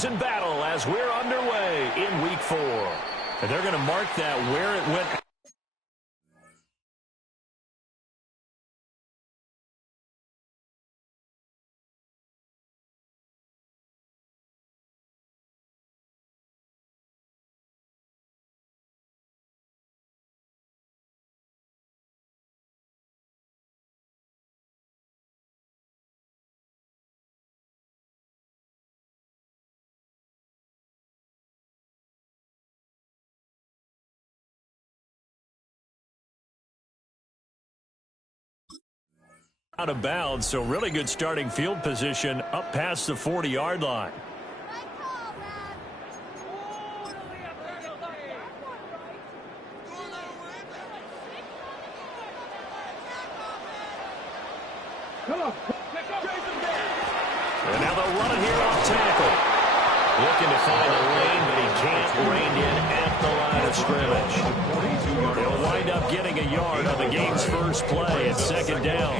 preseason battle as we're underway in Week 4. And they're going to mark that where it went. Out of bounds, so really good starting field position up past the 40-yard line. And now they'll run it here off tackle. Looking to find a lane, but he can't rein in at the line of scrimmage. He'll wind up getting a yard on the game's first play at second down.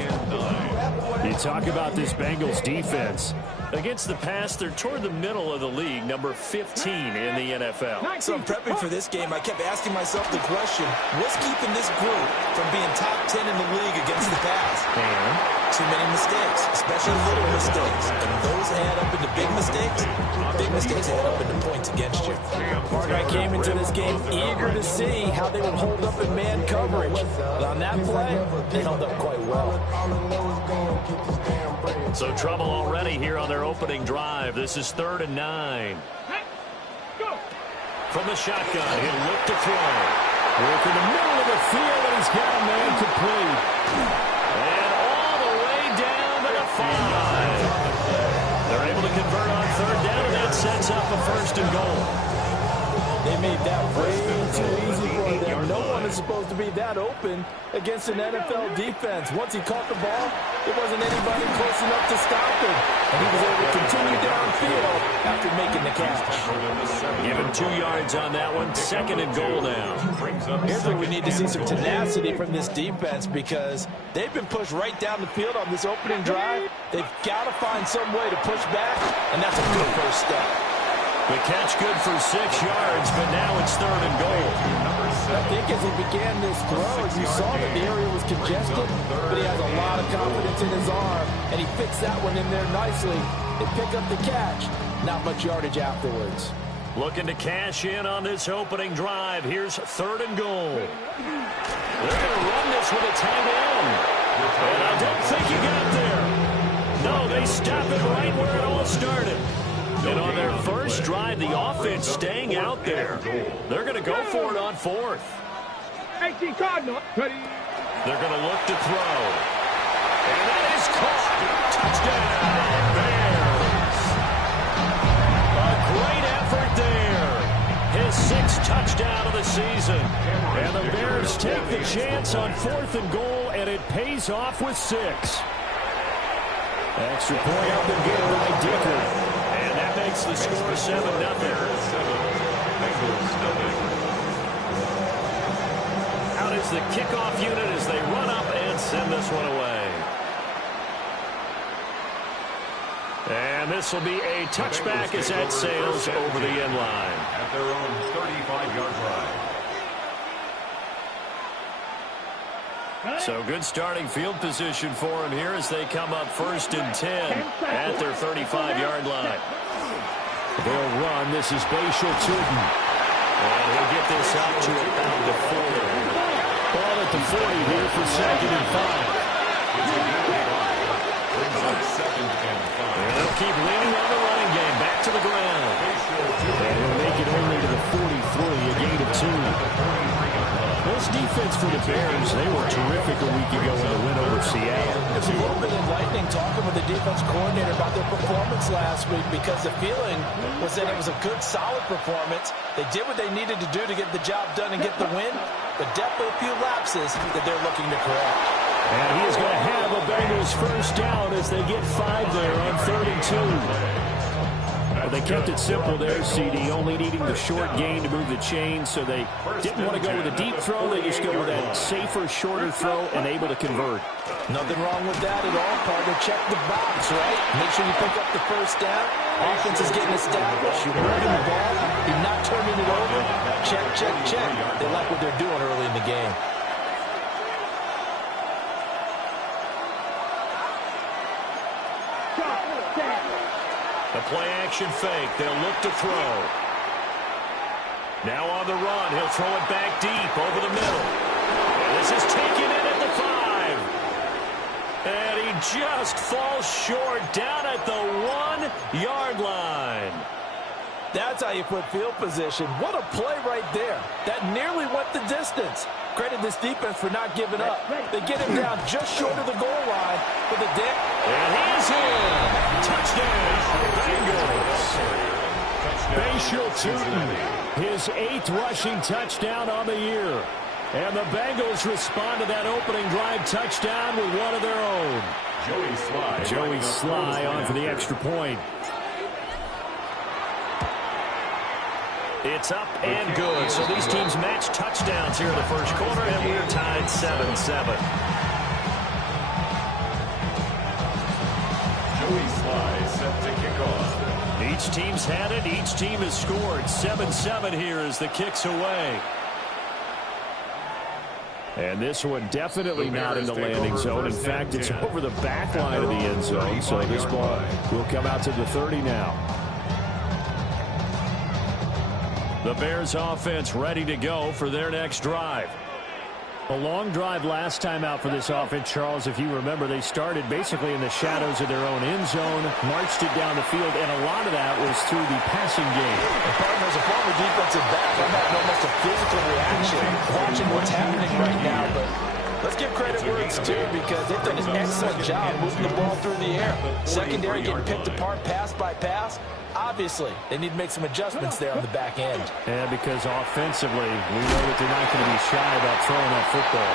You talk about this Bengals defense. Against the pass, they're toward the middle of the league, number 15 in the NFL. So I'm prepping for this game. I kept asking myself the question, what's keeping this group from being top 10 in the league against the pass? And too many mistakes, especially little mistakes. And those add up into big mistakes. Big mistakes add up into points against you. Partner, I came into this game eager to see how they would hold up in man coverage. But on that play, they held up quite well. so trouble already here on their opening drive. This is 3rd and 9. From the shotgun, he'll look to throw. Work in the middle of the field, and he's got a man complete. And all the way down to the 5. They're able to convert on 3rd down, and that sets up a 1st and goal. They made that way too easy for them. No one is supposed to be that open against an NFL defense. Once he caught the ball, there wasn't anybody close enough to stop him. And he was able to continue downfield after making the catch. Give him 2 yards on that one. 2nd and goal now. Here's where we need to see some tenacity from this defense, because they've been pushed right down the field on this opening drive. They've got to find some way to push back, and that's a good first step. The catch good for 6 yards, but now it's 3rd and goal. I think as he began this throw, you saw that the area was congested, but he has a lot of confidence in his arm, and he fits that one in there nicely. They pick up the catch. Not much yardage afterwards. Looking to cash in on this opening drive. Here's 3rd and goal. They're going to run this with a tight end. And I don't think he got there. No, they stop it right where it all started. And on their first drive, the offense staying out there. They're going to go for it on 4th. They're going to look to throw. And that is caught. Touchdown, Bears. A great effort there. His 6th touchdown of the season. And the Bears take the chance on 4th and goal, and it pays off with 6. Extra point up and good by Dicker. And that makes the score 7-0. Out is the kickoff unit as they run up and send this one away. And this will be a touchback as that sails over the end line. At their own 35-yard line. So good starting field position for him here as they come up 1st and 10 at their 35-yard line. They'll run. This is Bashal Tootin. And he'll get this up to about the 40. Ball at the 40 here for 2nd and 5. And they'll keep leaning on the running game. Back to the ground. And he'll make it only to the 43, a gain of 2. This defense for the Bears, they were terrific a week ago in the win over Seattle. It's a little bit enlightening talking with the defense coordinator about their performance last week, because the feeling was that it was a good, solid performance. They did what they needed to do to get the job done and get the win, but definitely a few lapses that they're looking to correct. And he is going to have a Bengals 1st down as they get 5 there on 3rd and 2. They kept it simple there, CD, only needing the short gain to move the chain, so they didn't want to go with a deep throw. They just go with that safer, shorter throw and able to convert. Nothing wrong with that at all, partner. Check the box, right? Make sure you pick up the first down. Offense is getting established. You're moving the ball. You're not turning it over. Check, check, check. They like what they're doing early in the game. The play-action fake. They'll look to throw. Now on the run. He'll throw it back deep over the middle. And this is taken in at the 5. And he just falls short down at the 1-yard line. That's how you put field position. What a play right there. That nearly went the distance. Credit this defense for not giving up. They get him down just short of the goal line with a dip. And he's in. Touchdown, Bengals. Bashal Tootin, his 8th rushing touchdown on the year. And the Bengals respond to that opening drive touchdown with one of their own. Joey Sly on for the extra point. It's up and good. So these teams match touchdowns here in the first quarter, and we're tied 7-7. Joey Sly set to kick off. Each team's had it. Each team has scored. 7-7 here as the kick's away. And this one definitely not in the landing zone. In fact, it's over the back line of the end zone. So this ball will come out to the 30 now. The Bears offense ready to go for their next drive. A long drive last time out for this offense, Charles. If you remember, they started basically in the shadows of their own end zone, marched it down the field, and a lot of that was through the passing game. And partner, as a former defensive back, I'm having almost a physical reaction watching what's happening right now. But let's give credit where it's due because they've done an excellent job moving the ball through the air. Secondary getting picked apart pass by pass. Obviously, they need to make some adjustments there on the back end. And because offensively, we know that they're not going to be shy about throwing that football.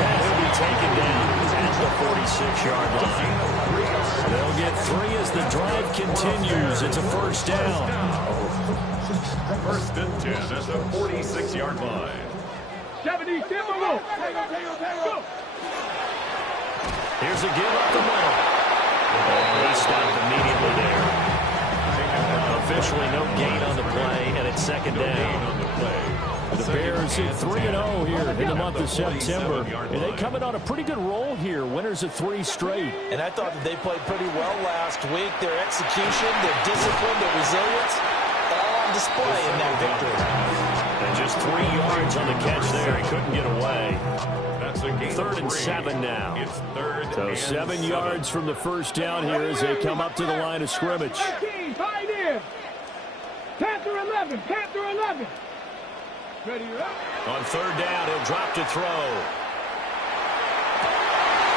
And he'll be taken down at the 46-yard line. They'll get 3 as the drive continues. It's a first down. First and 10 at the 46-yard line. 70, go! Here's a give up the middle. He stopped immediately there. Officially no gain on the play, and it's second down. The Bears at 3-0 here in the month of September. And they come in on a pretty good roll here. Winners of 3 straight. And I thought that they played pretty well last week. Their execution, their discipline, their resilience, all on display in that victory. And just 3 yards on the catch there. He couldn't get away. That's a gain. 3rd and 7 now. It's 3rd So and 7 yards from the first down here as they come up to the line of scrimmage. 13, tight end. Panther 11, Panther 11. Ready, you're up. On 3rd down, he'll drop to throw.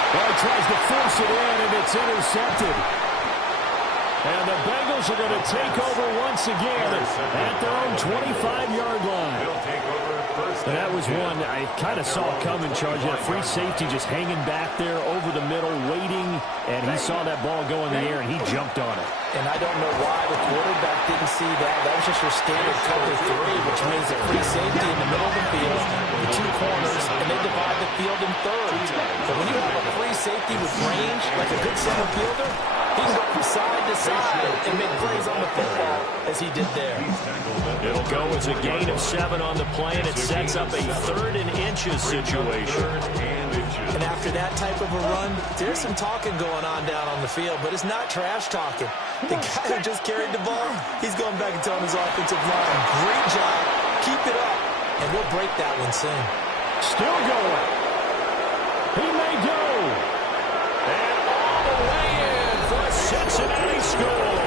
Well, he tries to force it in, and it's intercepted. And the Bengals are going to take over once again at their own 25-yard line. And that was one I kind of saw coming, Charge. That free safety just hanging back there over the middle, waiting, and he saw that ball go in the air, and he jumped on it. And I don't know why the quarterback didn't see that. That was just your standard cover 3, which means a free safety in the middle of the field, the 2 corners, and they divide the field in thirds. So when you have a free safety with range, like a good center fielder, he can go from side to side and make plays on the football as he did there. It'll go as a gain of 7 on the play, and it sets up a 3rd and inches situation. And after that type of a run, there's some talking going on down on the field, but it's not trash talking. The guy who just carried the ball, he's going back and telling his offensive line, great job, keep it up, and we'll break that one soon. Still going. He may go. And all the way in for a Cincinnati score.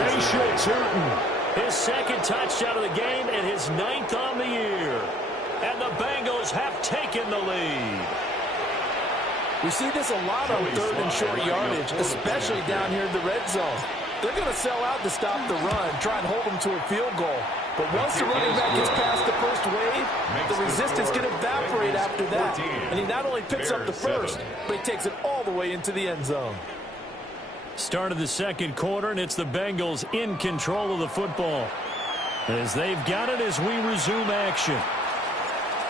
Bashal Tootin, his 2nd touchdown of the game and his 9th on the year. And the Bengals have taken the lead. We see this a lot on 3rd and short yardage, especially down here in the red zone. They're going to sell out to stop the run, try and hold them to a field goal. But once the running back gets past the first wave, the resistance can evaporate after that. And he not only picks up the first, but he takes it all the way into the end zone. Start of the second quarter, and it's the Bengals in control of the football. As they've got it as we resume action.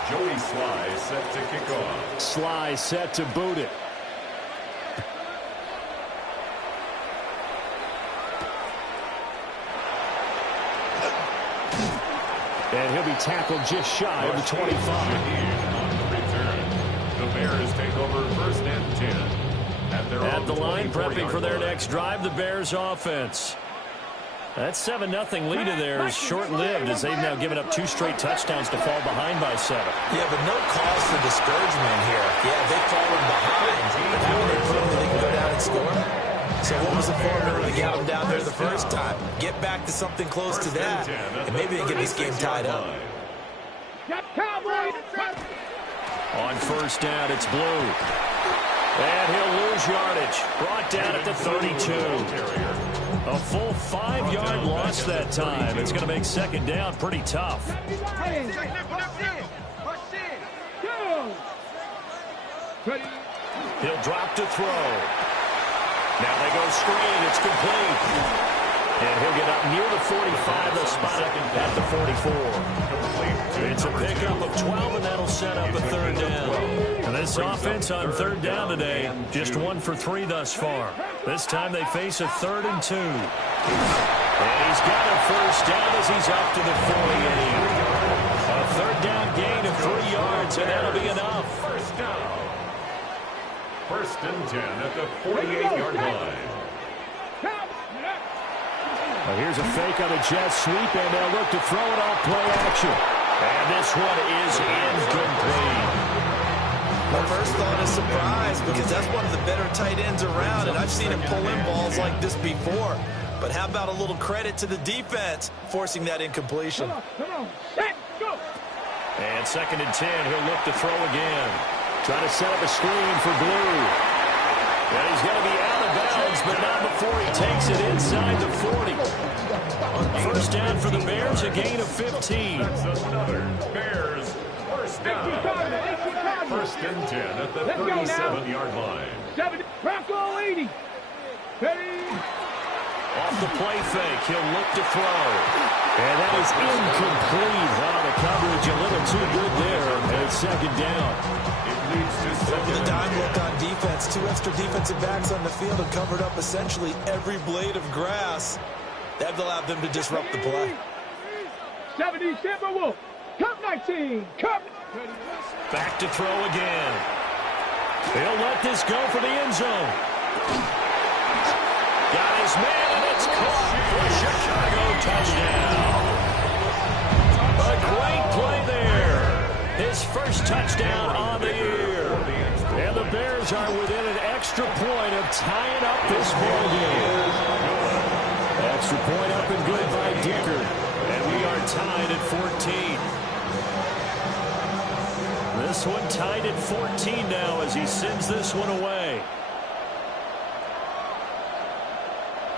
Joey Sly set to kick off. Sly set to boot it. And he'll be tackled just shy of the 25. On the return. The Bears take over first and 10. At the line, prepping for their next drive, the Bears offense. That 7-0 lead of theirs short-lived as they've now given up 2 straight touchdowns to fall behind by 7. Yeah, but no cause for discouragement here. Yeah, they've fallen behind. But how they prove they can go down and score? So what was the formula to get them down there the first time? Get back to something close to that, and maybe they get this game tied up. On first down, it's Blue. And he'll lose yardage. Brought down at the 32. A full 5-yard loss that time. It's going to make second down pretty tough. He'll drop to throw. Now they go screen. It's complete. And he'll get up near the 45. They'll spot it at the 44. It's a pickup of 12, and that'll set up a third down. And this offense on third down today, just 1 for 3 thus far. This time they face a 3rd and 2. And he's got a first down as he's up to the 48. A third down gain of 3 yards, and that'll be enough. First down. First and 10 at the 48-yard line. Well, here's a fake on a jet sweep, and they'll look to throw it off play action. And this one is incomplete. My first thought is surprise, because that's one of the better tight ends around, and I've seen him pull in balls like this before. But how about a little credit to the defense forcing that incompletion? Come on, set, go. And 2nd and 10, he'll look to throw again. Trying to set up a screen for Blue. And he's going to be out of bounds, but not before he takes it inside the 40. First down for the Bears, a gain of 15. That's another Bears first down. First and 10 at the 37-yard line. 70, Bronco 80. Ready. Off the play fake, he'll look to throw. And that is incomplete. Wow, the coverage a little too good there. And it's second down. It leads to Over the second. dime look on defense, 2 extra defensive backs on the field and covered up essentially every blade of grass. That allowed them to disrupt the play. 70, Timberwolf. Cup 19. Cup. Back to throw again. He'll let this go for the end zone. Got his man, and it's caught for a Chicago touchdown. A great play there. His first touchdown on the year. And the Bears are within an extra point of tying up this ball game. Extra point up and good by Dicker. And we are tied at 14. This one tied at 14 now as he sends this one away.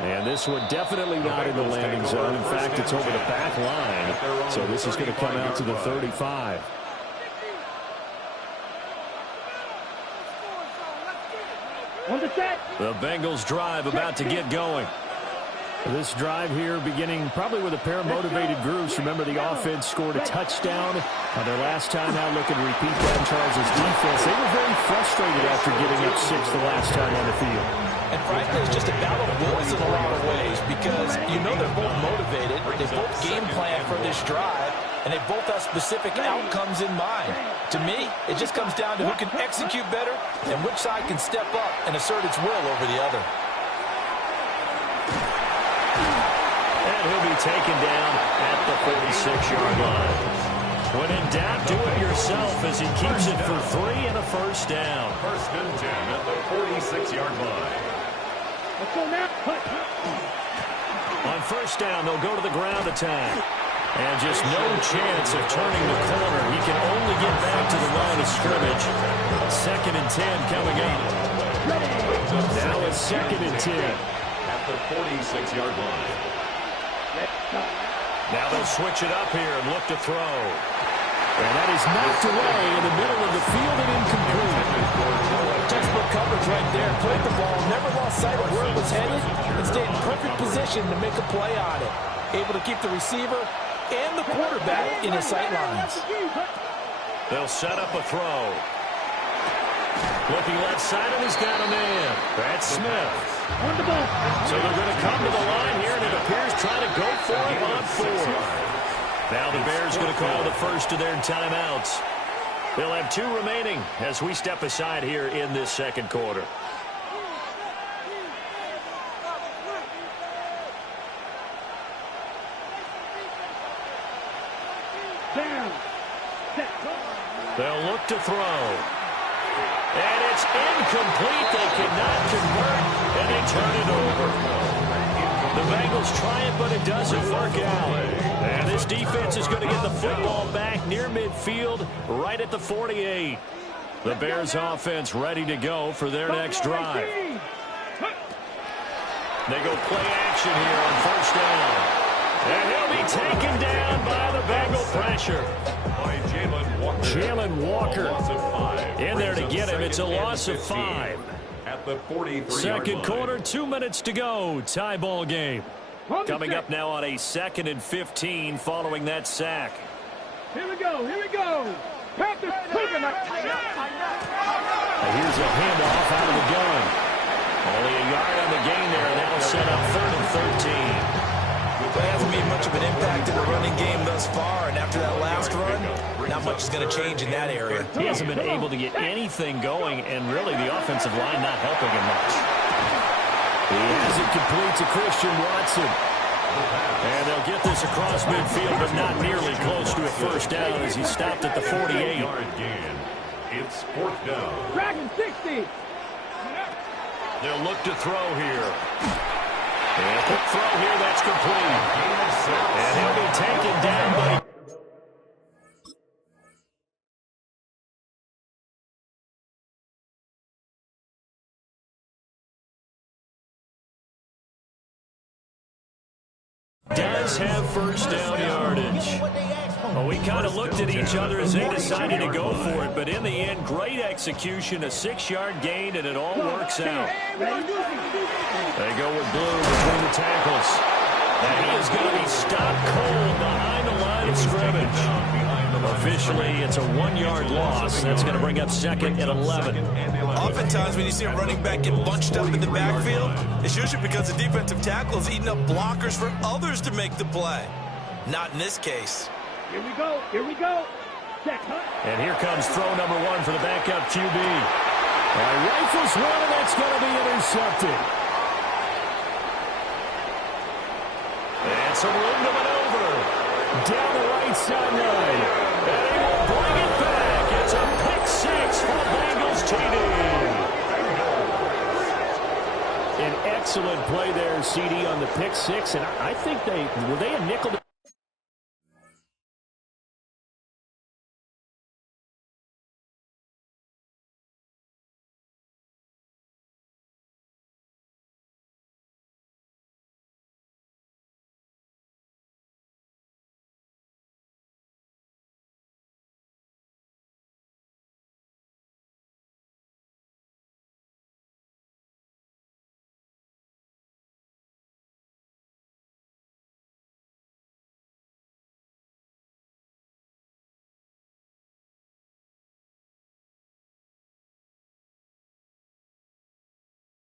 And this one definitely not in the landing zone. In fact, it's over the back line. So this is going to come out to the 35. On the set. The Bengals drive about to get going. This drive here beginning probably with a pair of motivated groups. Remember, the offense scored a touchdown on their last time out. Looking to repeat that in Charles' defense. They were very frustrated after giving up 6 the last time on the field. And frankly, it's just a battle of wills in a lot of ways because you know they're both motivated. They both game plan for this drive, and they both have specific outcomes in mind. To me, it just comes down to who can execute better and which side can step up and assert its will over the other. And he'll be taken down at the 46-yard line. When in doubt, do it yourself as he keeps it for 3 and a first down. First and 10 at the 46-yard line. Let's go now. On first down, they'll go to the ground attack. And just no chance of turning the corner. He can only get back to the line of scrimmage. 2nd and 10 coming up. Now it's 2nd and 10. At the 46-yard line. Now they'll switch it up here and look to throw. And that is knocked away in the middle of the field and incomplete. Textbook coverage right there. Played the ball, never lost sight of where it was headed, and stayed in perfect position to make a play on it. Able to keep the receiver and the quarterback in his sight lines. They'll set up a throw. Looking left side, and he's got a man. That's Smith. So they're going to come to the line here, and it appears trying to go for it on 4. Now the Bears going to call the first of their timeouts. They'll have 2 remaining as we step aside here in this second quarter. They'll look to throw. And it's incomplete. They cannot convert, and they turn it over. The Bengals try it, but it doesn't work out. And this defense is going to get the football back near midfield, right at the 48. The Bears offense ready to go for their next drive. They go play action here on first down. And he'll be taken down by the Bengal pressure. Jalen Walker in there to get him. It's a loss of 5. At the 43-yard Second quarter, 2 minutes to go. Tie ball game. Coming up now on a 2nd and 15 following that sack. Here we go. Panthers moving. Here's a handoff out of the gun. Only a yard on the gain there. That'll set up 3rd and 13. It hasn't made much of an impact in the running game thus far, and after that last run, not much is going to change in that area. He hasn't been able to get anything going, and really the offensive line not helping him much. He has it complete to Christian Watson. And they'll get this across midfield, but not nearly close to a first down as he stopped at the 48. It's 4th down. Dragon 60. They'll look to throw here. And a quick throw here, that's complete. And he'll be taken down, but does have first down yardage. Well, we kind of looked at each other as they decided to go for it, but in the end, great execution, a 6-yard gain, and it all works out. They go with Blue between the tackles. And he is going to be stopped cold behind the line of scrimmage. Officially, it's a 1-yard loss. That's going to bring up 2nd and 11. Oftentimes, when you see a running back get bunched up in the backfield, it's usually because the defensive tackle is eating up blockers for others to make the play. Not in this case. Here we go. And here comes throw number 1 for the backup QB. Rifles one, and that's going to be intercepted. And some room to maneuver. Down the right sideline. And he will bring it back. It's a pick 6 for the Bengals TD. An excellent play there, CD, on the pick 6. And I think were they a nickel?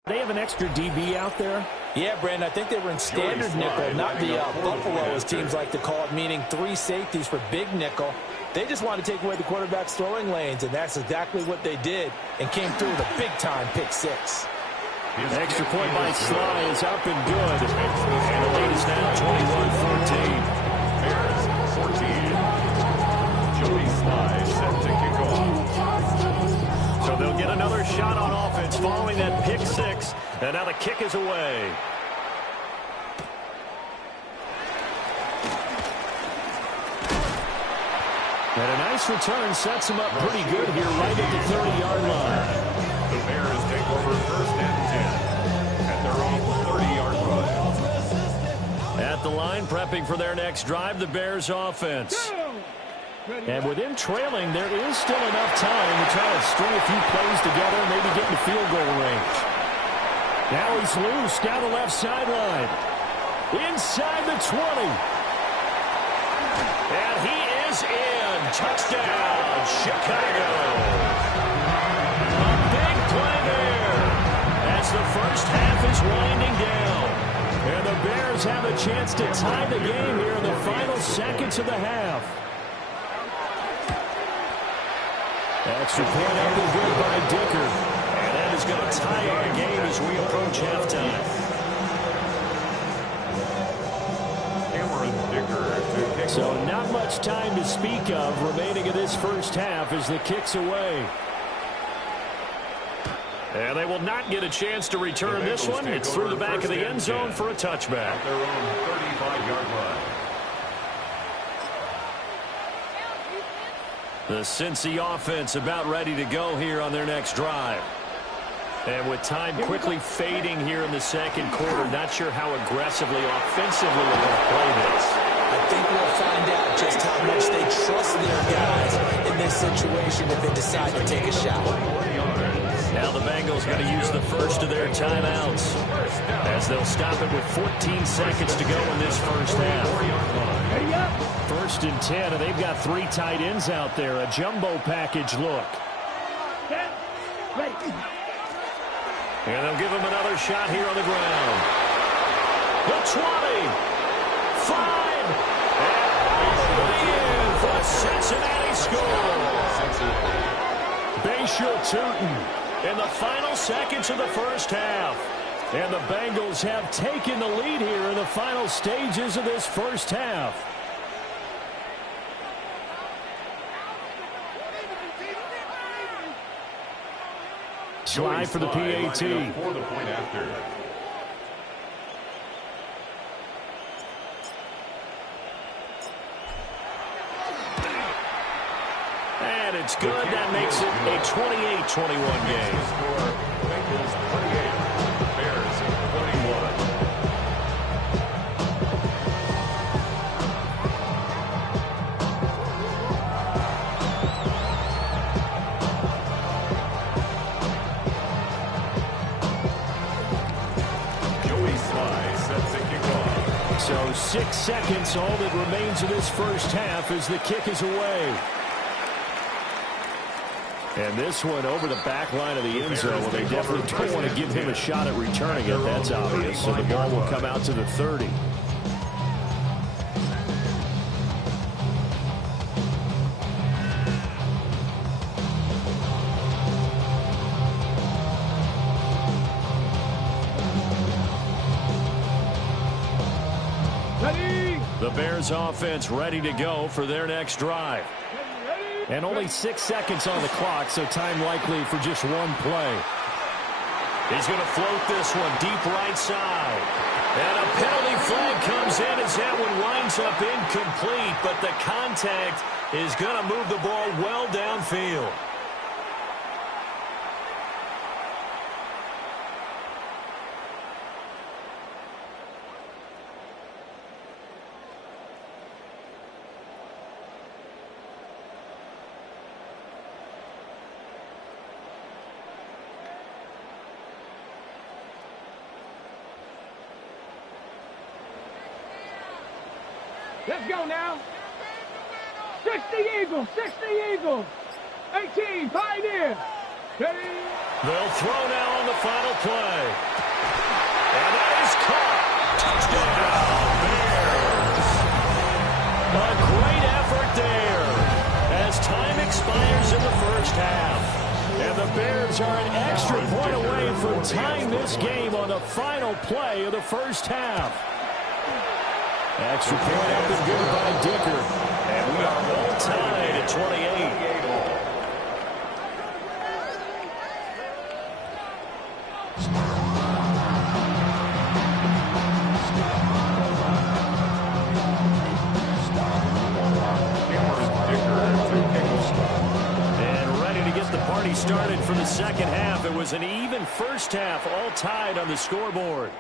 They have an extra DB out there? Yeah, Brandon, I think they were in standard nickel, not the Buffalo, as teams like to call it, meaning 3 safeties for big nickel. They just wanted to take away the quarterback's throwing lanes, and that's exactly what they did, and came through with a big-time pick 6. The extra point by Sly is up and good. And the lead is now 21-14. Bears 14. Joey Sly set to kick off. So they'll get another shot on offense following that pick 6. And now the kick is away. And a nice return sets him up pretty good here right at the 30-yard line. The Bears take over 1st and 10 at their own 30-yard line. At the line, prepping for their next drive, the Bears offense. And with him trailing, there is still enough time to try to string a few plays together and maybe get in field goal range. Now he's loose down the left sideline. Inside the 20. And he is in. Touchdown, Chicago. A big play there as the first half is winding down. And the Bears have a chance to tie the game here in the final seconds of the half. Extra point up and good by Dicker. And that is going to tie our game as we approach halftime. So not much time to speak of remaining in this first half as the kick's away. And they will not get a chance to return this one. It's through the back of the end zone for a touchback. Their own 35-yard line. The Cincy offense about ready to go here on their next drive. And with time quickly fading here in the second quarter, not sure how aggressively, offensively they're going to play this. I think we'll find out just how much they trust their guys in this situation if they decide to take a shot. Now the Bengals going to use the first of their timeouts as they'll stop it with 14 seconds to go in this first half. First and 10, and they've got 3 tight ends out there. A jumbo package look. And they'll give him another shot here on the ground. The 20. 5. And in for a Cincinnati score. Bayshore Tootin in the final seconds of the first half. And the Bengals have taken the lead here in the final stages of this first half. Slide for the PAT. For the point after. And it's good. That makes it a 28-21 game. Bengals 28, Bears 21. So 6 seconds, all that remains of this first half as the kick is away. And this one over the back line of the end zone. Well, they definitely don't want to give him a shot at returning it. That's obvious. So the ball will come out to the 30. The Bears offense ready to go for their next drive. And only 6 seconds on the clock, so time likely for just one play. He's going to float this one deep right side. And a penalty flag comes in as that one winds up incomplete, but the contact is going to move the ball well downfield. Let's go now. 60 Eagles, 60 Eagles. 18, Pioneer. Ready? They'll throw now on the final play. And that is caught. Touchdown, Bears. A great effort there as time expires in the first half. And the Bears are an extra point away from tying this game on the final play of the first half. Extra point up and good by Dicker. And we are all tied at 28. And ready to get the party started for the second half. It was an even first half, all tied on the scoreboard.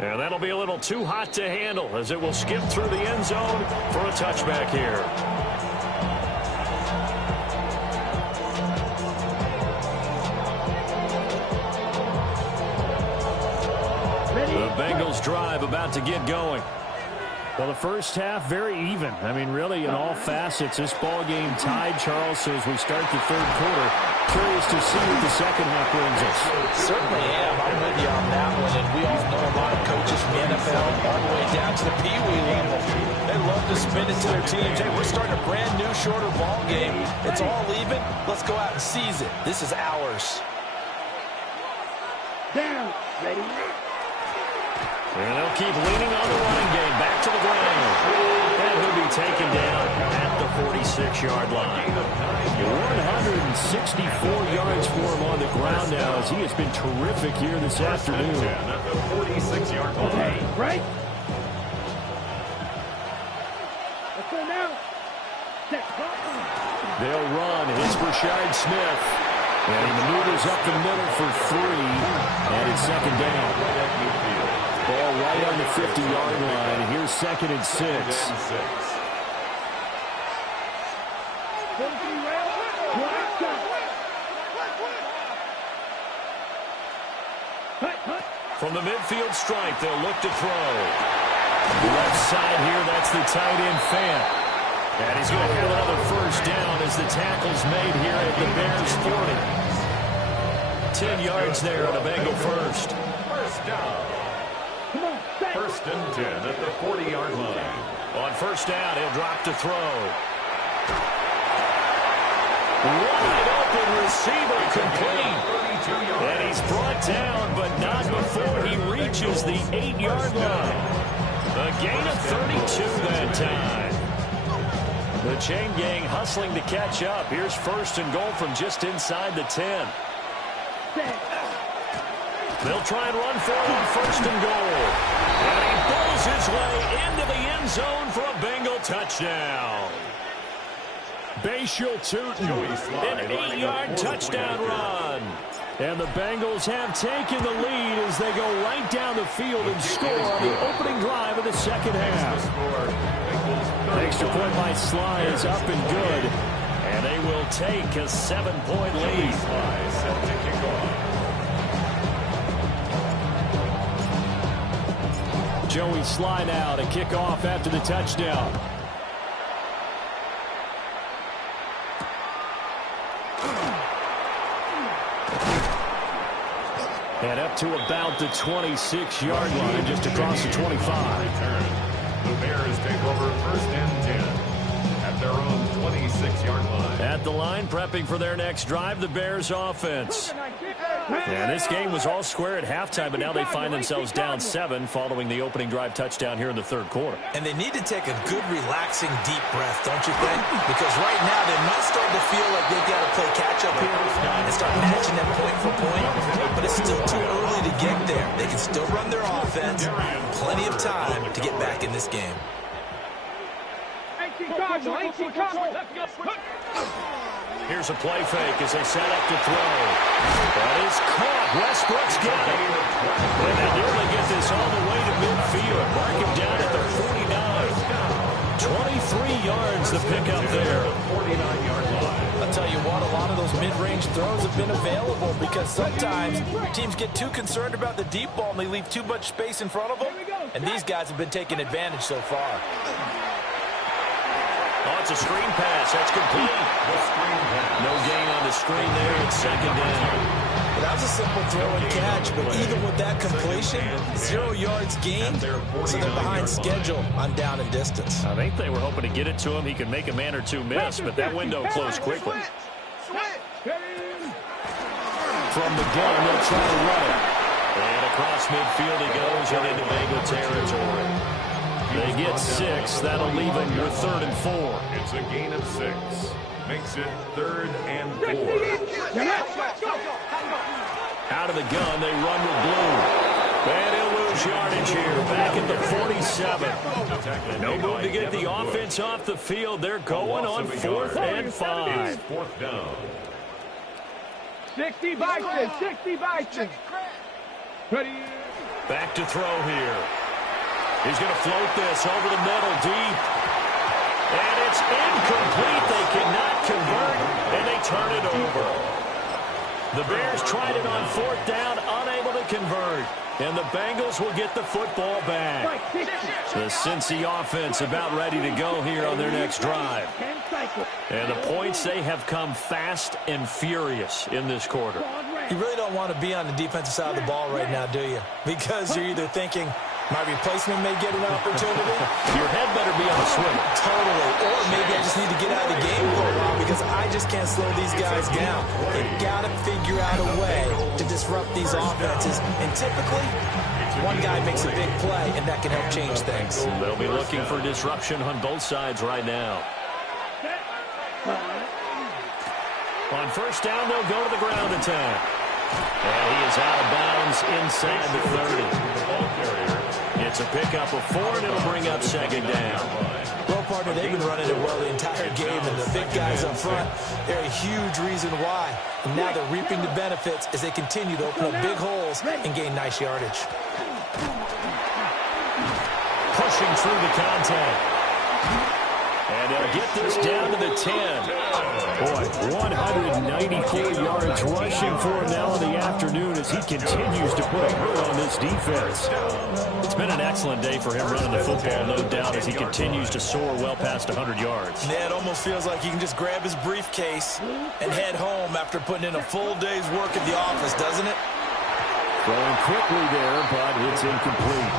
And that'll be a little too hot to handle as it will skip through the end zone for a touchback here. Bengals drive about to get going. Well, the first half, very even. I mean, really, in all facets, this ball game tied, Charles. So as we start the third quarter, curious to see what the second half brings us. Certainly am. I'm with you on that one. And we all know a lot of coaches from the NFL all the way down to the Pee Wee level. They love to spin it to their teams. Hey, we're starting a brand new, shorter ball game. It's all even. Let's go out and seize it. This is ours. Down. Ready? And they'll keep leaning on the running game. Back to the ground. And he'll be taken down at the 46-yard line. 164 yards for him on the ground now as he has been terrific here this afternoon. At the 46-yard line. Okay, right? Let's go now. Set. They'll run. It's Rashard Smith. And he maneuvers up the middle for 3. And it's second down. Ball right on the 50-yard line. Here's second and 6. From the midfield stripe, they'll look to throw. Left side here, that's the tight end Fant. And he's going to have another first down as the tackle's made here at the Bears 40. 10 yards there on a Bengal first. First down. First and 10 at the 40-yard line. On first down, he'll drop to throw. Wide open receiver complete. And he's brought down, but not before he reaches the 8-yard line. A gain of 32 that time. The chain gang hustling to catch up. Here's first and goal from just inside the 10. They'll try and run for it on first and goal. And he pulls his way into the end zone for a Bengal touchdown. Bashal Tootin. An 8-yard touchdown run. And the Bengals have taken the lead as they go right down the field and score on the opening drive of the second half. The extra point by Sly is up and good. And they will take a 7-point lead. Set to kick off. Joey Sly now to kick off after the touchdown. And up to about the 26-yard line, just across the 25. The Bears take over first and 10 at their own 26-yard line. At the line, prepping for their next drive, the Bears offense. And this game was all square at halftime, but now they find themselves down 7 following the opening drive touchdown here in the third quarter. And they need to take a good, relaxing, deep breath, don't you think? Because right now they might start to feel like they've got to play catch-up here and start matching them point for point. But it's still too early to get there. They can still run their offense. Plenty of time to get back in this game. Here's a play fake as they set up to throw. That is caught. Westbrook's got it. And they nearly get this all the way to midfield. Mark him down at the 49. 23 yards the pickup there. 49-yard line. I'll tell you what, a lot of those mid-range throws have been available because sometimes teams get too concerned about the deep ball and they leave too much space in front of them. And these guys have been taking advantage so far. Oh, it's a screen pass. That's complete. No gain on the screen there. It's second down. Well, that was a simple throw and catch, but even with that completion, 0 yards gained, so they're behind schedule on down and distance. I think they were hoping to get it to him. He could make a man or two miss, but that window closed quickly. From the gun, they'll try to run it. And across midfield he goes and into Bengal territory. They get 6. That'll leave them with 3rd and 4. It's a gain of 6. Makes it 3rd and 4. Out of the gun, they run with blue. And he'll lose yardage here. Back at the 47. No move to get the offense off the field. They're going on 4th and 5. 4th down. 60 Bison, 60 Bison. Ready? Back to throw here. He's going to float this over the middle deep. And it's incomplete. They cannot convert, and they turn it over. The Bears tried it on 4th down, unable to convert. And the Bengals will get the football back. The Cincy offense about ready to go here on their next drive. And the points, they have come fast and furious in this quarter. You really don't want to be on the defensive side of the ball right now, do you? Because you're either thinking, my replacement may get an opportunity. Your head better be on a swivel. Totally. Or maybe I just need to get out of the game for a while because I just can't slow these guys down. They've got to figure out a way to disrupt these offenses. And typically, one guy makes a big play, and that can help change things. They'll be looking for disruption on both sides right now. On first down, they'll go to the ground attack. And he is out of bounds inside the 30. It's a pickup of 4, and it'll bring up second down. Well, partner, they've been running it well the entire game, and the big guys up front, they're a huge reason why. And now they're reaping the benefits as they continue to open up big holes and gain nice yardage. Pushing through the contact. And they'll get this down to the 10. Boy, 194 yards rushing for him now in the afternoon as he continues to put a hurt on this defense. It's been an excellent day for him running the football, no doubt, as he continues to soar well past 100 yards. Yeah, it almost feels like he can just grab his briefcase and head home after putting in a full day's work at the office, doesn't it? Throwing quickly there, but it's incomplete.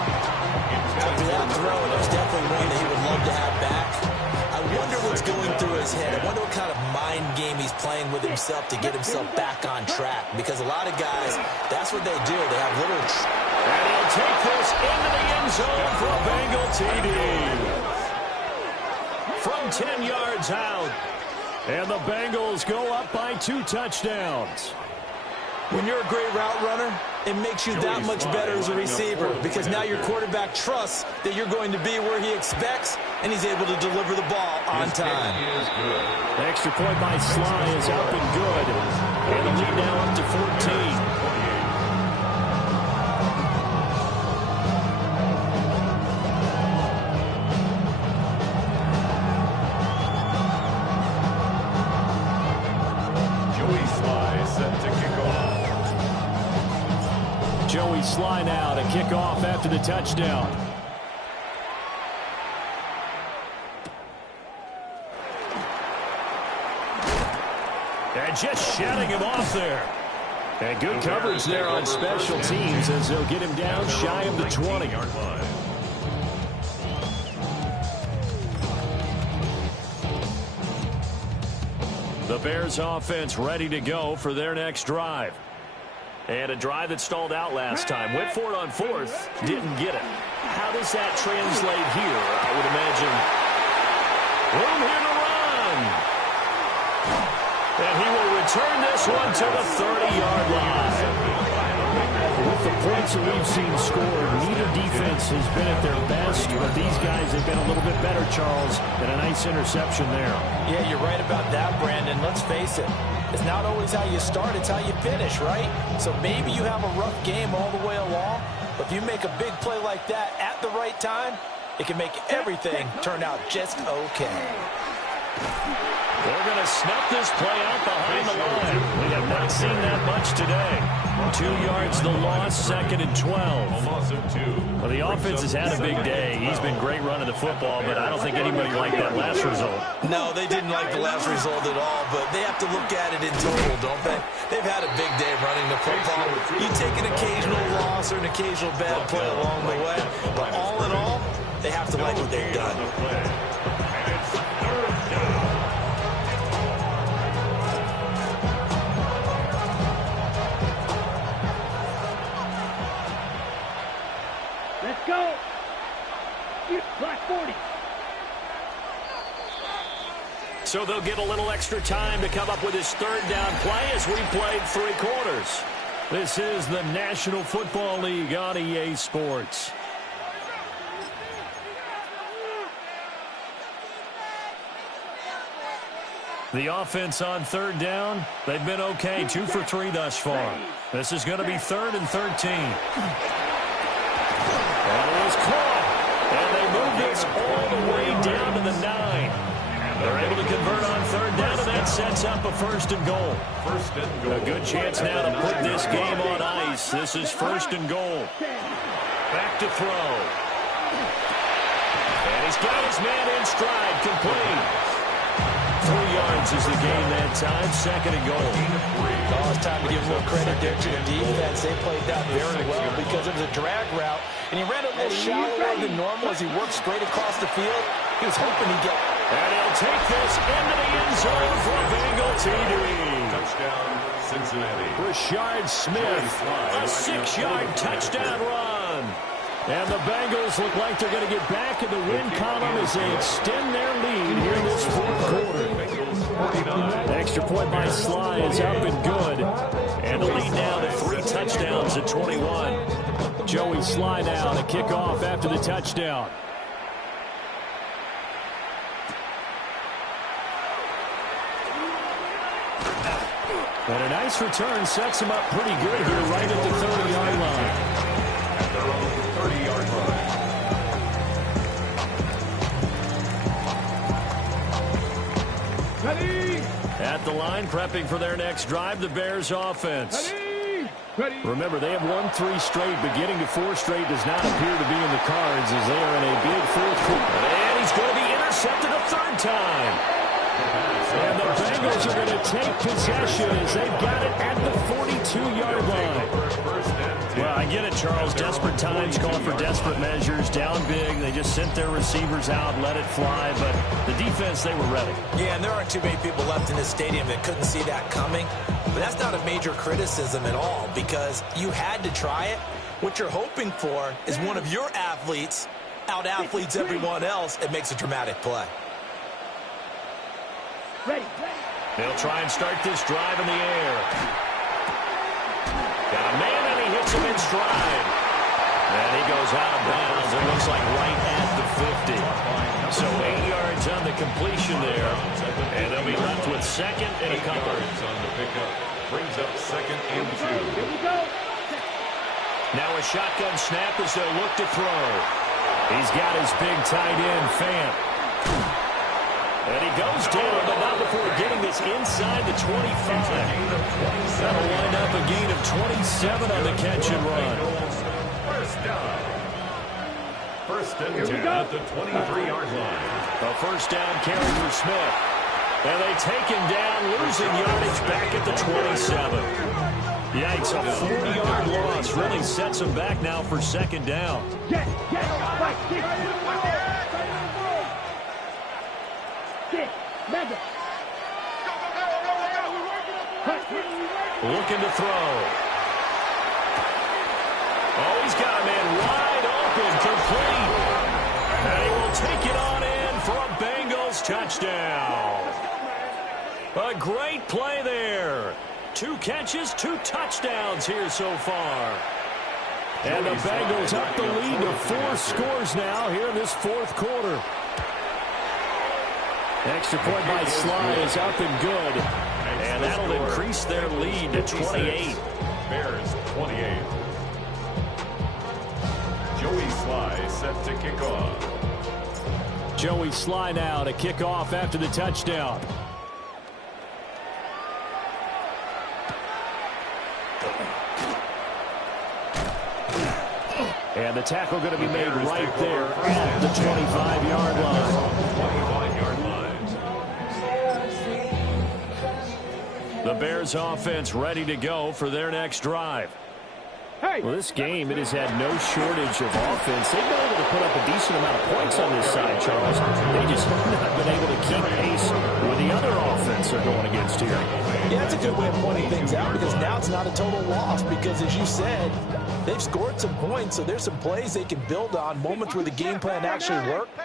After that throw, there's definitely one that he would love to have back. I wonder what's going through his head. I wonder what kind of mind game he's playing with himself to get himself back on track. Because a lot of guys, that's what they do. They have little... And he'll take this into the end zone for a Bengal TD. From 10 yards out. And the Bengals go up by 2 touchdowns. When you're a great route runner, it makes you that much better as a receiver because now your quarterback trusts that you're going to be where he expects, and he's able to deliver the ball on time. The extra point by Sly is up and good. And the lead now up to 14. Joey Sly now to kick off after the touchdown. And just shutting him off there. And good coverage there on special teams as they'll get him down shy of the 20. The Bears offense ready to go for their next drive. And a drive that stalled out last time. Went for it on 4th. Didn't get it. How does that translate here? I would imagine room here to run. And he will return this one to the 30-yard line. With the points that we've seen scored, neither defense has been at their best, but these guys have been a little bit better, Charles, and a nice interception there. Yeah, you're right about that, Brandon. Let's face it. It's not always how you start, it's how you finish, right? So maybe you have a rough game all the way along, but if you make a big play like that at the right time, it can make everything turn out just okay. They're going to snuff this play out behind the line. We have not seen that much today. 2 yards the loss, 2nd and 12. Well, the offense has had a big day. He's been great running the football, but I don't think anybody liked that last result. No, they didn't like the last result at all, but they have to look at it in total, don't they? They've had a big day running the football. You take an occasional loss or an occasional bad play along the way, but all in all, they have to like what they've done. Let's go. Black 40. So they'll get a little extra time to come up with his 3rd down play as we played 3 quarters. This is the National Football League on EA Sports. The offense on 3rd down, they've been okay, 2 for 3 thus far. This is going to be 3rd and 13. And it was caught. And they move this all the way down to the 9. They're able to convert on third down, and that sets up a first and goal. First and goal. A good chance now to put this game on ice. This is first and goal. Back to throw. And he's got his man in stride, complete. 3 yards is the gain that time, second and goal. Oh, it's time to give a little credit there to the defense. They played that very well because it was a drag route, and he ran a little shallower than normal as he worked straight across the field. He was hoping he'd get... And he'll take this into the end zone for a Bengal TD. Touchdown, Cincinnati. Rashard Smith, a 6-yard touchdown run. And the Bengals look like they're going to get back in the win column as they extend their lead here in this fourth quarter. Extra point by Sly is up and good. And the lead now to 3 touchdowns at 21. Joey Sly now to kick off after the touchdown. And a nice return sets him up pretty good here right at the 30-yard line. At their own 30-yard line. Ready. At the line, prepping for their next drive, the Bears offense. Ready. Remember, they have won 3 straight, but getting to 4 straight does not appear to be in the cards as they are in a big fourth quarter. And he's going to be intercepted a 3rd time. And the Bengals are going to take possession as they've got it at the 42-yard line. Well, I get it, Charles. Desperate times call for desperate measures. Down big. They just sent their receivers out, let it fly. But the defense, they were ready. Yeah, and there aren't too many people left in this stadium that couldn't see that coming. But that's not a major criticism at all because you had to try it. What you're hoping for is one of your athletes out-athletes everyone else and makes a dramatic play. Ready. They'll try and start this drive in the air. Got a man, and he hits him in stride. And he goes out of bounds. It looks like right at the 50. So 8 yards on the completion there. And they'll be left with second and a couple. On the pickup. Brings up second and 2. Here we go. Now a shotgun snap as they'll look to throw. He's got his big tight end, Fant. And he goes down, but not before getting this inside the 25. That'll wind up a gain of 27 on the catch and run. First down. First and 10 at the 23-yard line. A first down carry for Smith. And they take him down, losing yardage back at the 27. Yikes, a 40-yard loss really sets him back now for second down. Looking to throw. Oh, he's got a man wide open, complete. And he will take it on in for a Bengals touchdown. A great play there. 2 catches, 2 touchdowns here so far. And the Bengals up the lead to 4 scores now here in this fourth quarter. Extra point by Sly is up and good. And that'll increase their lead to 28. Bears 28. Joey Sly set to kick off. Joey Sly now to kick off after the touchdown. And the tackle going to be made right there at the 25-yard line. 25-yard line. The Bears offense ready to go for their next drive. Well, this game, it has had no shortage of offense. They've been able to put up a decent amount of points on this side, Charles. They just have not been able to keep pace with the other offense they're going against here. Yeah, that's a good way of pointing things out because now it's not a total loss because, as you said, they've scored some points, so there's some plays they can build on, moments where the game plan actually worked.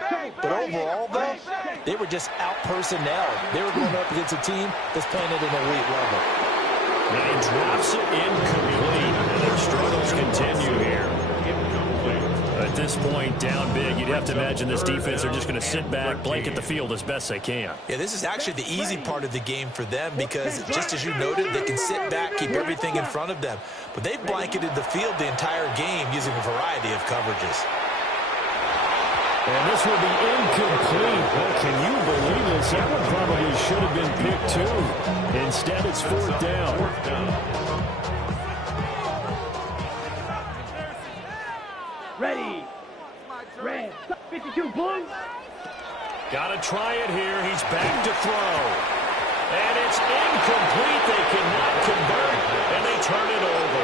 But overall, though, they were just out-personnelled. They were going up against a team that's playing at an elite level. And he drops it incomplete. And their struggles continue here. At this point, down big, you'd have to imagine this defense are just going to sit back, blanket the field as best they can. Yeah, this is actually the easy part of the game for them because, just as you noted, they can sit back, keep everything in front of them. But they've blanketed the field the entire game using a variety of coverages. And this will be incomplete. Well, can you believe this? That one probably should have been picked too. Instead, it's fourth down. Ready. Red. 52 blue. Got to try it here. He's back to throw. And it's incomplete. They cannot convert, and they turn it over.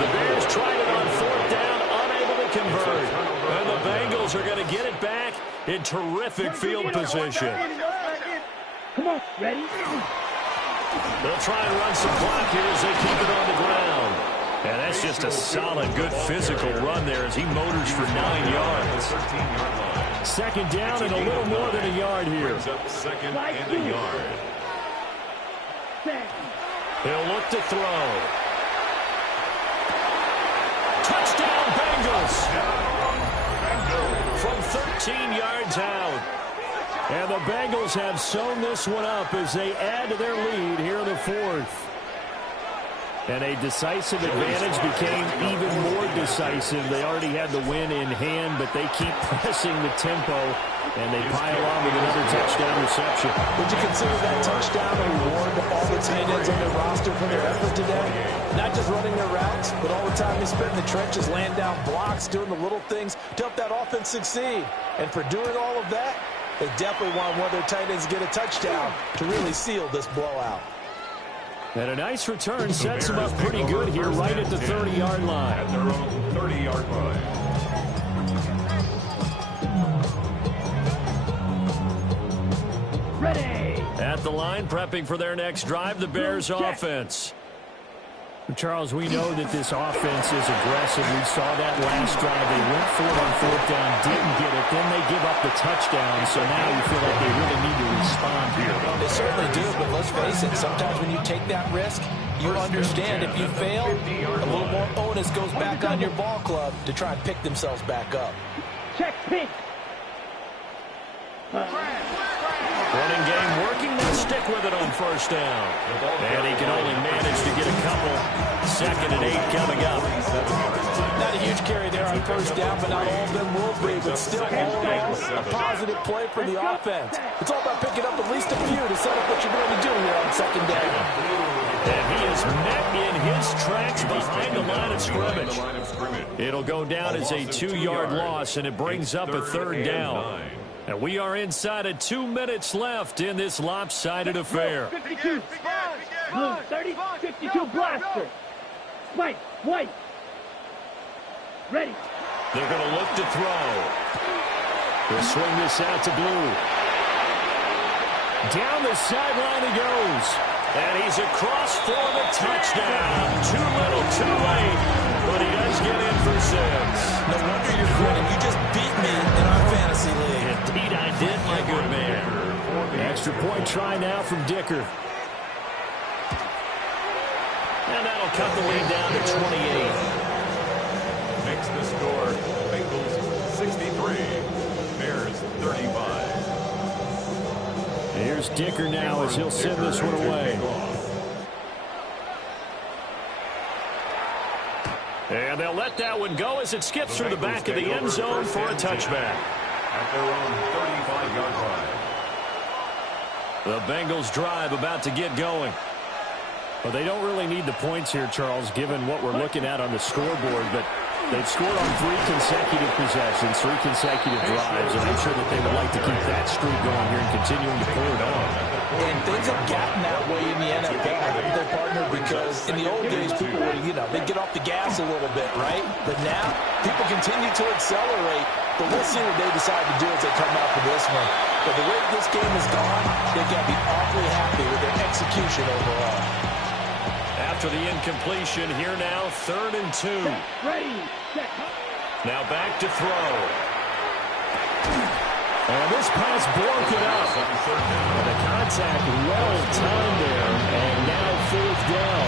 The Bears tried it on fourth down, unable to convert. And the Bengals are going to get it back in terrific field position. Come on, ready? They'll try and run some clock here as they keep it on the ground. And that's just a solid, good physical run there as he motors for 9 yards. Second down and a little more than a yard here. Second and a yard. He'll look to throw. Touchdown, Bengals! From 13 yards out. And the Bengals have sewn this one up as they add to their lead here in the fourth. And a decisive advantage became even more decisive. They already had the win in hand, but they keep pressing the tempo, and they pile on with another touchdown reception. Would you consider that touchdown a reward to all the tight ends on their roster for their effort today? Not just running their routes, but all the time they spent in the trenches, laying down blocks, doing the little things to help that offense succeed. And for doing all of that, they definitely want one of their tight ends to get a touchdown to really seal this blowout. And a nice return sets them up pretty good here right at the 30-yard line. At their own 30-yard line. Ready. At the line, prepping for their next drive, the Bears offense. Charles, we know that this offense is aggressive. We saw that last drive. They went for it on fourth down, didn't get it. Then they give up the touchdown, so now you feel like they really need to respond here. They certainly do, but let's face it, sometimes when you take that risk, you understand if you fail, a little more onus goes back on your ball club to try and pick themselves back up. Check pink. Running game working, they'll stick with it on first down. And he can only manage to get a couple. Second and 8 coming up. Not a huge carry there on first down, but not all of them will be. But still, all in all, a positive play for the offense. It's all about picking up at least a few to set up what you're going to do here on second down. And he is met in his tracks behind the line of scrimmage. It'll go down as a 2-yard loss, and it brings up a third down. And we are inside of 2 minutes left in this lopsided affair. 52. Blue 30. 52 blaster. White. White. Ready. They're going to look to throw. They'll swing this out to Blue. Down the sideline he goes. And he's across for the touchdown. Too little, too late. But he does get in for 6. No wonder you're grinning. You just beat me in our fantasy league. Indeed I did, my good man. Extra point try now from Dicker. And that'll cut the lead down to 28. Makes the score Bengals 63, Bears 35. Here's Dicker now as he'll send this one away. And they'll let that one go as it skips through the back of the end zone for a touchback. At their own 35-yard line. The Bengals drive about to get going. Well, they don't really need the points here, Charles, given what we're looking at on the scoreboard, but they've scored on 3 consecutive possessions, 3 consecutive drives, and I'm sure that they would like to keep that streak going here and continuing to pour it on. And things have gotten that way in the NFL with their partner because in the old days, people would, they'd get off the gas a little bit, right? But now, people continue to accelerate, but we'll see what they decide to do as they come out for this one. But the way this game has gone, they've got to be awfully happy with their execution overall. After the incompletion, here now, 3rd and 2. Ready. Set. Now back to throw. And this pass broke it up. And the contact well timed there, and now 4th down.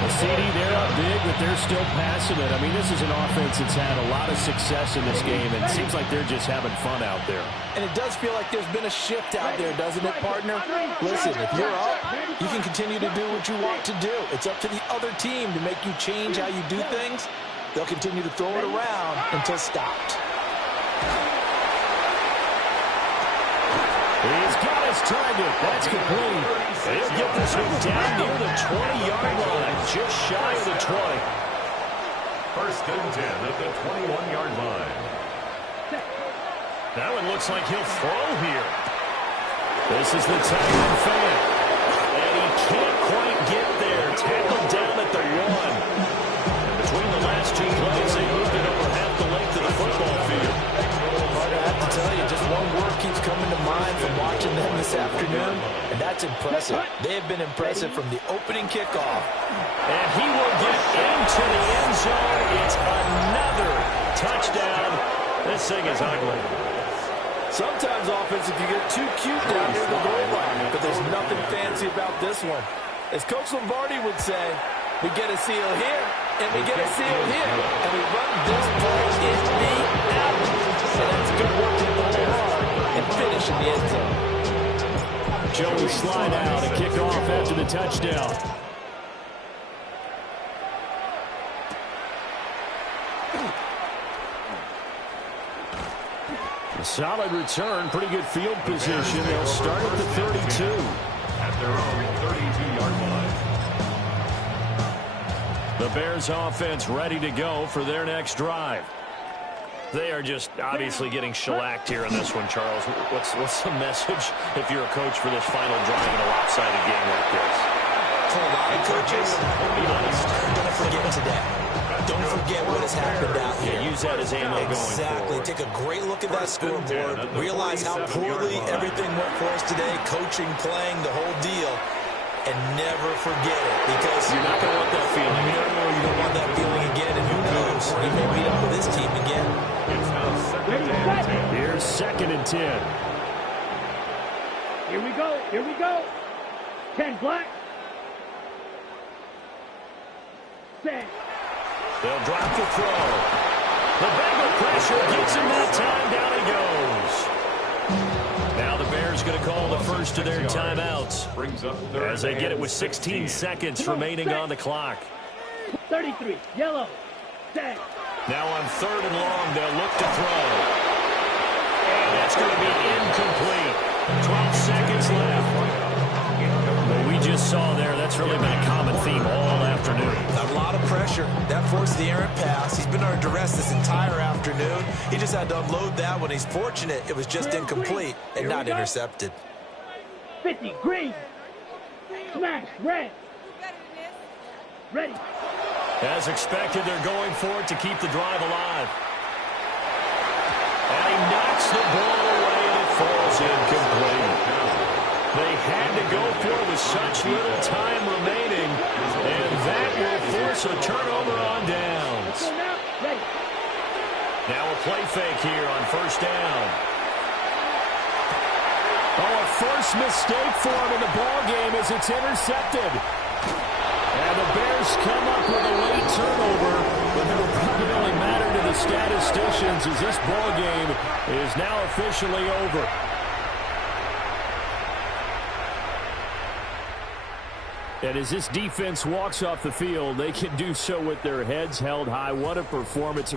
The CD, they're up big, but they're still passing it. I mean, this is an offense that's had a lot of success in this game, and it seems like they're just having fun out there. And it does feel like there's been a shift out there, doesn't it, partner? Listen, if you're up, you can continue to do what you want to do. It's up to the other team to make you change how you do things. They'll continue to throw it around until stopped. He's got his target. That's complete. He'll get this one down near the 20-yard line, just shy of the 20. First and 10 at the 21-yard line. That one looks like he'll throw here. This is the tight end fan. And he can't quite get there. Tackled down at the 1. Between the last two plays, they moved it over half the length of the football field. But I have to tell you, just one word keeps coming to mind from watching them this afternoon, and that's impressive. They have been impressive from the opening kickoff. And he will get into the end zone. It's another touchdown. This thing is ugly. Sometimes offense, if you get too cute down near the goal line, but there's nothing fancy about this one. As Coach Lombardi would say, we get a seal here, and we get a seal here, and we run this play in the out. And that's good work to the ball hard and finish in the end zone. Joey slide out and kick off after the touchdown. A solid return, pretty good field position. They'll start at the 32. At their own 32-yard line. The Bears offense ready to go for their next drive. They are just obviously getting shellacked here in this one, Charles. What's the message if you're a coach for this final drive in a lopsided game like this? For a lot of coaches, Be honest. don't forget today. Don't forget what has happened out here. Use that as ammo going Exactly. forward. Take a great look at that scoreboard. Realize how poorly everything went for us today. Coaching, playing, the whole deal. And never forget it, because You're not going to want that feeling. no, you don't want that feeling again. And who knows? You may meet up with this team again. It's now second and 10. Here's second and 10. Here we go. Here we go. 10 black. Set. They'll drop the throw. The Bengal pressure gets him that time. Down he goes. Now the Bears going to call the first of their timeouts Brings up as they get it with 16 seconds remaining on the clock. 33. Yellow. Set. Now on third and long, they'll look to throw. And that's going to be incomplete. 12 seconds left. What we just saw there, that's really been a common theme all afternoon. A lot of pressure. That forced the errant pass. He's been under duress this entire afternoon. He just had to unload that when he's fortunate it was just incomplete and not intercepted. 50. Green. Smash. Red. Ready. As expected, they're going for it to keep the drive alive. And he knocks the ball away and it falls incomplete. They had to go for it with such little time remaining, and that will force a turnover on downs. Go now. Ready. Now a play fake here on first down. Oh, a first mistake for him in the ball game as it's intercepted. And the Bears come up with a late turnover, but it will probably only matter to the statisticians as this ball game is now officially over. And as this defense walks off the field, they can do so with their heads held high. What a performance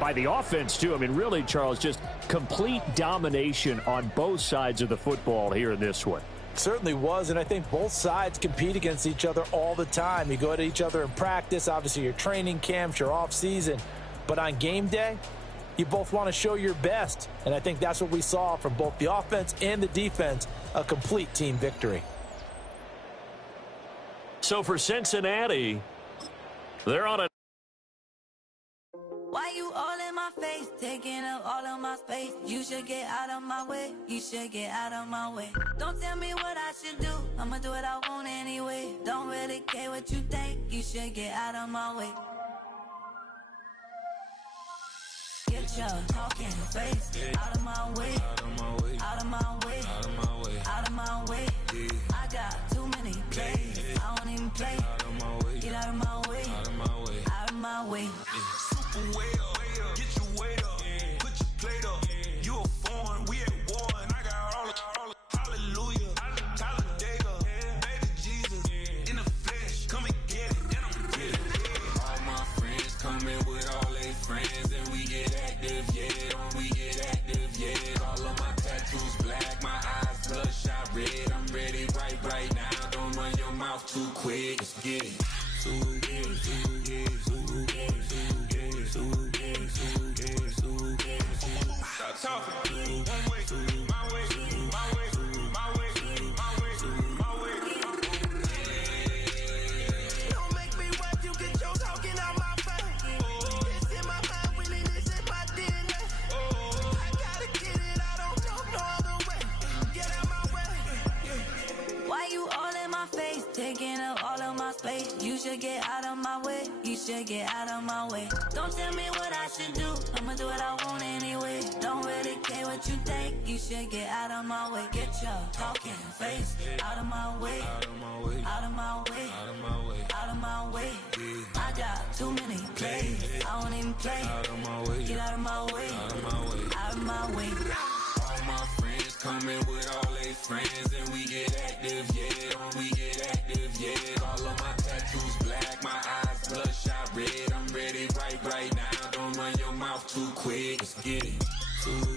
by the offense, too. I mean, really, Charles, just complete domination on both sides of the football here in this one. Certainly was, and I think both sides compete against each other all the time. You go at each other in practice, obviously your training camps, your off-season. But on game day, you both want to show your best. And I think that's what we saw from both the offense and the defense, a complete team victory. So for Cincinnati, they're on a... Why you all in my face, taking up all of my space? You should get out of my way, you should get out of my way. Don't tell me what I should do, I'ma do what I want anyway. Don't really care what you think, you should get out of my way. Get your talking face out of my way, out of my way, out of my way, out of my way, out of my way. I got too many plays, I don't even play. Get out of my way, out of my way, out of my way. Way up, get your weight up, put your plate up. You a foreign, we at war, and I got all the hallelujah. Talladega, baby Jesus, in the flesh, come and get it, and I'm get it. All my friends coming with all their friends, and we get active, yeah. We get active, yeah. All of my tattoos black, my eyes black. too quick. Let's get it. Too get it, too get it, too get it, too get it, too get it, too get it, too get it. Stop talking. One way, my way, my way, my way, my way, my way. Don't make me watch you get your talking out my face. It's in my mind, really, this is my DNA. I gotta get it, I don't know no other way. Get out my way. Why you all in my face, taking up all of my space? You should get out of my way, you should get out of my way. Don't tell me what I should do, I'ma do what I want anyway. Don't really care what you think, you should get out of my way. Get your talking face out of my way, out of my way, out of my way, out of my way, out of my way. I got too many plays, I don't even play. Out of my way, get out of my way, out of my way, out of my way. All my friends coming with all their friends, and we get active, yeah. We get active, yeah. All of my tattoos black, my eyes bloodshot red. I'm ready right now. Don't run your mouth too quick. Let's get it. Too